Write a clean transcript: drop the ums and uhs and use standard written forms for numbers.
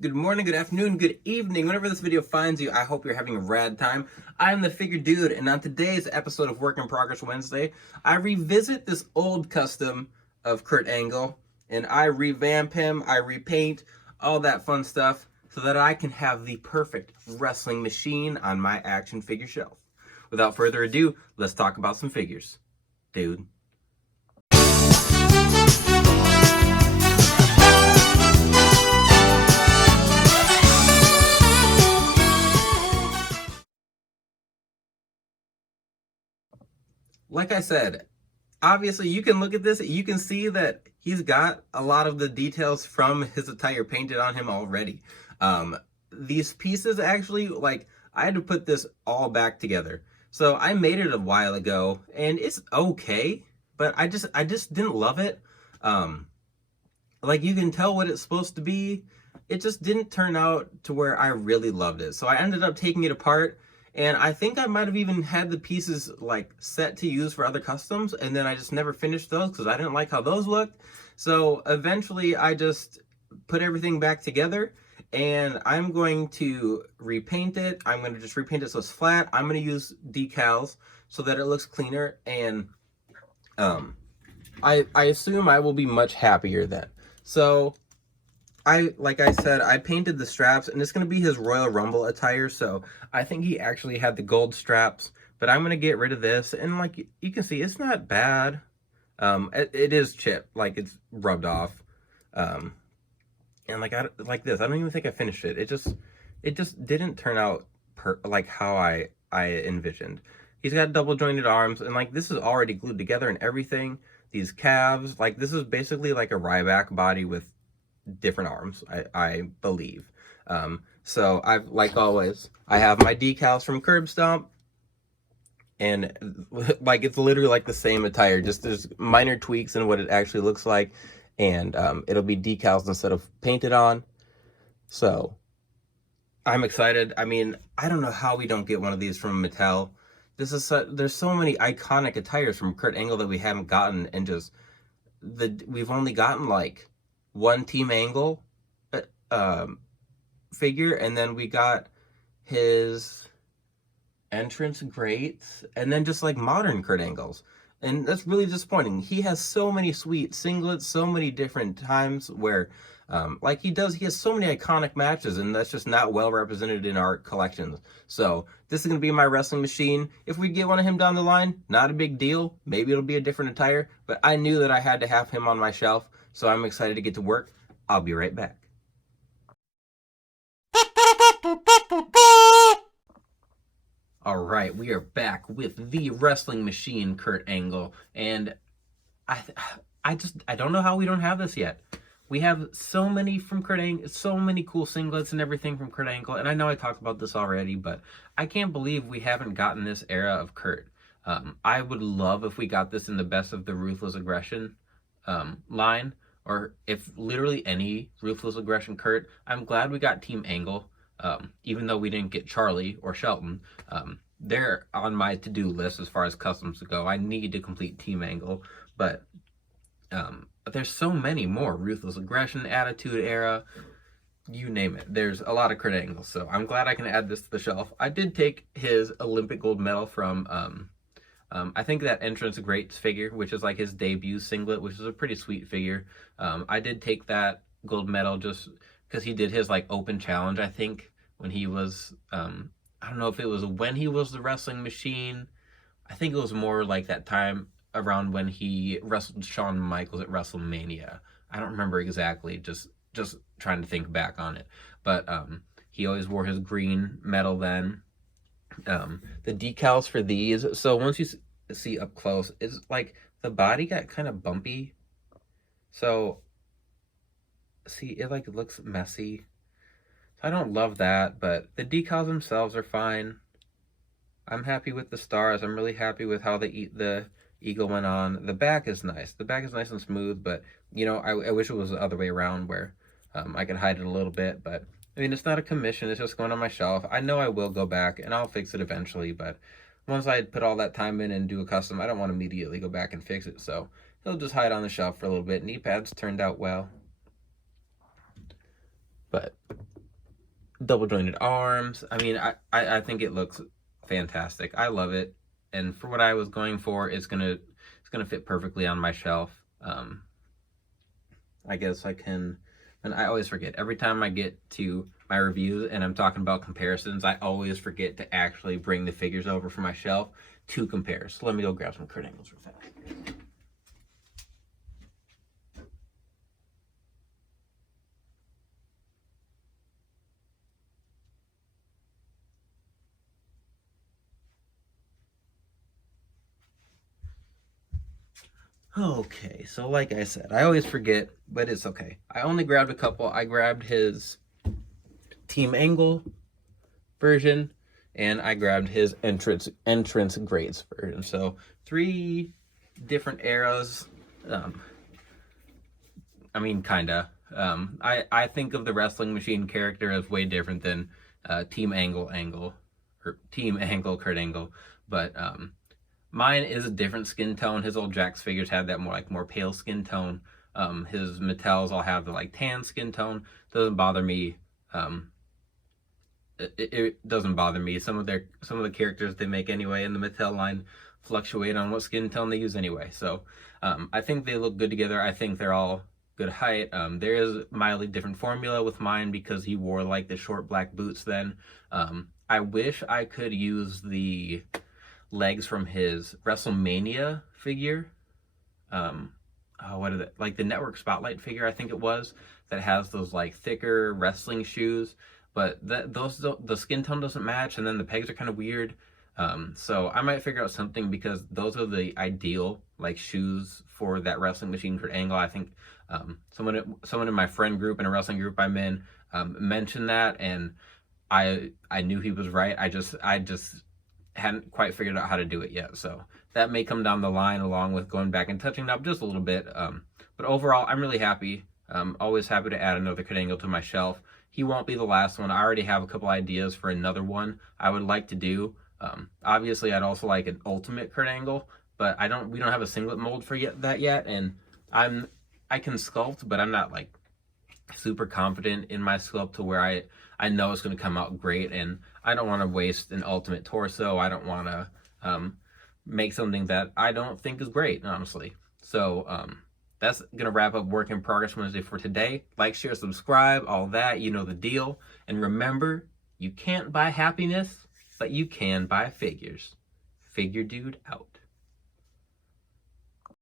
Good morning, good afternoon, good evening. Whenever this video finds you, I hope you're having a rad time. I am the Figure Dude, and on today's episode of Work in Progress Wednesday, I revisit this old custom of Kurt Angle, and I revamp him, I repaint, all that fun stuff, so that I can have the perfect wrestling machine on my action figure shelf. Without further ado, let's talk about some figures. Dude. Like I said, obviously you can look at this, you can see that he's got a lot of the details from his attire painted on him already. These pieces actually, like, I had to put this all back together. So I made it a while ago, and it's okay, but I just didn't love it. Like, you can tell what it's supposed to be. It just didn't turn out to where I really loved it. So I ended up taking it apart, and I think I might have even had the pieces like set to use for other customs, and then I just never finished those because I didn't like how those looked. So eventually I just put everything back together, and I'm going to repaint it. I'm going to just repaint it so it's flat. I'm going to use decals so that it looks cleaner, and I assume I will be much happier then. So like I said, I painted the straps, and it's going to be his Royal Rumble attire, so I think he actually had the gold straps, but I'm going to get rid of this, and like you can see, it's not bad. It is chipped, like it's rubbed off, and like this, I don't even think I finished it. It just didn't turn out like how I envisioned. He's got double jointed arms, and like this is already glued together and everything. These calves, like this is basically like a Ryback body with different arms, I believe. So I've, like always, I have my decals from Curbstomp, and like it's literally like the same attire, just there's minor tweaks in what it actually looks like, and it'll be decals instead of painted on. So I'm excited. I mean, I don't know how we don't get one of these from Mattel. There's so many iconic attires from Kurt Angle that we haven't gotten, and just we've only gotten like one Team Angle figure, and then we got his entrance greats, and then just like modern Kurt Angles. And that's really disappointing. He has so many sweet singlets, so many different times where, like he has so many iconic matches, and that's just not well represented in our collections. So this is going to be my wrestling machine. If we get one of him down the line, not a big deal. Maybe it'll be a different attire, but I knew that I had to have him on my shelf, so I'm excited to get to work. I'll be right back. All right, we are back with the wrestling machine, Kurt Angle, and I don't know how we don't have this yet. We have so many from Kurt Angle, so many cool singlets and everything from Kurt Angle, and I know I talked about this already, but I can't believe we haven't gotten this era of Kurt. I would love if we got this in the Best of the Ruthless Aggression line, or if literally any Ruthless Aggression Kurt. I'm glad we got Team Angle, even though we didn't get Charlie or Shelton. They're on my to-do list as far as customs go. I need to complete Team Angle, but there's so many more. Ruthless Aggression, Attitude Era, you name it. There's a lot of Kurt Angles, so I'm glad I can add this to the shelf. I did take his Olympic gold medal from, I think that Entrance Greats figure, which is like his debut singlet, which is a pretty sweet figure. I did take that gold medal just because he did his like open challenge, I think, when he was, I don't know if it was when he was the wrestling machine. I think it was more like that time around when he wrestled Shawn Michaels at WrestleMania. I don't remember exactly, just trying to think back on it. But he always wore his green medal then. The decals for these, so once you see up close, it's like the body got kind of bumpy. So see, it like looks messy. I don't love that, but the decals themselves are fine. I'm happy with the stars. I'm really happy with how the eagle went on. The back is nice. The back is nice and smooth, but, you know, I wish it was the other way around where I could hide it a little bit. But, I mean, it's not a commission. It's just going on my shelf. I know I will go back, and I'll fix it eventually, but once I put all that time in and do a custom, I don't want to immediately go back and fix it. So he'll just hide on the shelf for a little bit. Knee pads turned out well. But double jointed arms. I mean, I think it looks fantastic. I love it. And for what I was going for, it's gonna fit perfectly on my shelf. I guess I can, and I always forget. Every time I get to my reviews and I'm talking about comparisons, I always forget to actually bring the figures over from my shelf to compare. So let me go grab some Kurt Angles real fast. Okay, so like I said, I always forget, but it's okay. I only grabbed a couple. I grabbed his Team Angle version, and I grabbed his entrance grades version. So 3 different eras. I mean, kinda. I think of the Wrestling Machine character as way different than Team Angle or Team Angle Kurt Angle, but mine is a different skin tone. His old Jax figures had that more pale skin tone. His Mattels all have the like tan skin tone. Doesn't bother me. It doesn't bother me. Some of the characters they make anyway in the Mattel line fluctuate on what skin tone they use anyway. So I think they look good together. I think they're all good height. There is mildly different formula with mine because he wore like the short black boots then. I wish I could use the legs from his WrestleMania figure. What is it? Like the Network Spotlight figure, I think it was, that has those like thicker wrestling shoes. But the skin tone doesn't match, and then the pegs are kind of weird. So I might figure out something because those are the ideal like shoes for that Wrestling Machine Kurt Angle. I think someone in my friend group, in a wrestling group I'm in, mentioned that, and I knew he was right. I just hadn't quite figured out how to do it yet. So that may come down the line along with going back and touching it up just a little bit. But overall, I'm really happy. Always happy to add another Kurt Angle to my shelf. He won't be the last one. I already have a couple ideas for another one I would like to do. Obviously, I'd also like an ultimate Kurt Angle, but we don't have a singlet mold for that yet, and I can sculpt, but I'm not like super confident in my sculpt to where I know it's going to come out great, and I don't want to waste an ultimate torso. I don't want to make something that I don't think is great, honestly. So that's going to wrap up Work in Progress Wednesday for today. Like, share, subscribe, all that. You know the deal. And remember, you can't buy happiness, but you can buy figures. Figure Dude out.